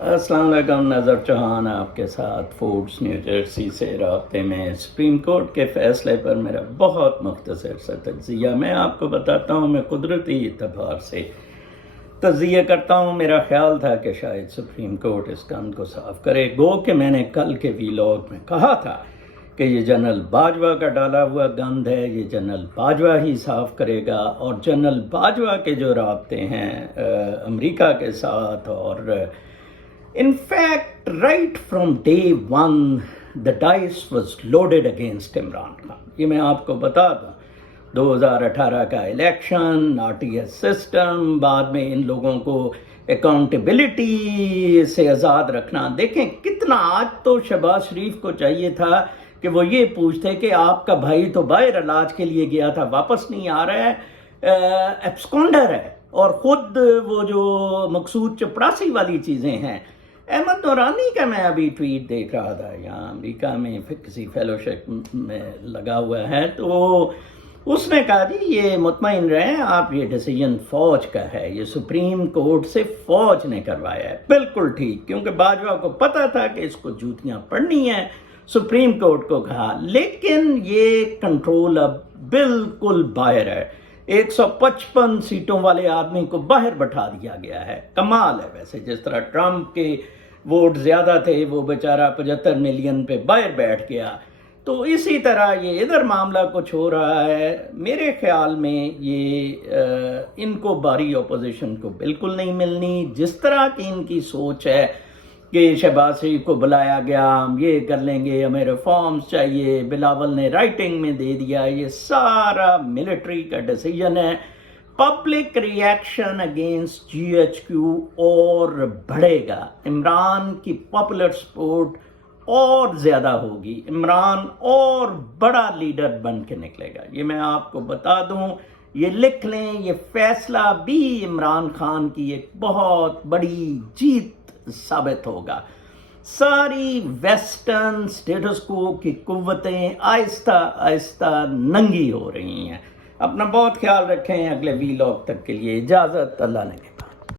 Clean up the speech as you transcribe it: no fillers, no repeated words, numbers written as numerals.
السلام علیکم، نظر چوہان آپ کے ساتھ فوڈز نیو جرسی سے رابطے میں۔ سپریم کورٹ کے فیصلے پر میرا بہت مختصر سا تجزیہ میں آپ کو بتاتا ہوں۔ میں قدرتی اعتبار سے تجزیہ کرتا ہوں۔ میرا خیال تھا کہ شاید سپریم کورٹ اس گند کو صاف کرے، گو کہ میں نے کل کے ویلاگ میں کہا تھا کہ یہ جنرل باجوہ کا ڈالا ہوا گند ہے، یہ جنرل باجوہ ہی صاف کرے گا۔ اور جنرل باجوہ کے جو رابطے ہیں امریکہ کے ساتھ، اور in fact right from day one the dice was loaded against Imran Khan. یہ میں آپ کو بتا دوں، 2018 کا الیکشن، ناٹی سسٹم، بعد میں ان لوگوں کو اکاؤنٹیبلٹی سے آزاد رکھنا۔ دیکھیں کتنا، آج تو شہباز شریف کو چاہیے تھا کہ وہ یہ پوچھتے کہ آپ کا بھائی تو باہر علاج کے لیے گیا تھا، واپس نہیں آ رہا ہے، ایبسکونڈر ہے، اور خود وہ جو مقصود چپڑاسی والی چیزیں ہیں۔ احمد نورانی کا میں ابھی ٹویٹ دیکھ رہا تھا، یہاں امریکہ میں کسی فیلوشپ میں لگا ہوا ہے، تو اس نے کہا جی یہ مطمئن رہیں آپ، یہ ڈیسیجن فوج کا ہے، یہ سپریم کورٹ سے فوج نے کروایا ہے۔ بالکل ٹھیک، کیونکہ باجوہ کو پتا تھا کہ اس کو جوتیاں پڑنی ہیں، سپریم کورٹ کو کہا، لیکن یہ کنٹرول اب بالکل باہر ہے۔ 155 سیٹوں والے آدمی کو باہر بٹھا دیا گیا ہے۔ کمال ہے ویسے، جس طرح ٹرمپ کے ووٹ زیادہ تھے، وہ بیچارہ 75 ملین پہ باہر بیٹھ گیا، تو اسی طرح یہ ادھر معاملہ کچھ ہو رہا ہے۔ میرے خیال میں یہ ان کو باری اپوزیشن کو بالکل نہیں ملنی، جس طرح کی ان کی سوچ ہے کہ شہباز شریف کو بلایا گیا، ہم یہ کر لیں گے، ہمیں ریفارمز چاہیے، بلاول نے رائٹنگ میں دے دیا، یہ سارا ملٹری کا ڈیسیجن ہے۔ Public reaction against G H Q اور بڑھے گا، عمران کی پاپولر سپورٹ اور زیادہ ہوگی، عمران اور بڑا لیڈر بن کے نکلے گا۔ یہ میں آپ کو بتا دوں، یہ لکھ لیں، یہ فیصلہ بھی عمران خان کی ایک بہت بڑی جیت ثابت ہوگا۔ ساری ویسٹرن سٹیٹس کو کی قوتیں آہستہ آہستہ ننگی ہو رہی ہیں۔ اپنا بہت خیال رکھیں، اگلے ویلاگ تک کے لیے اجازت، اللہ نے۔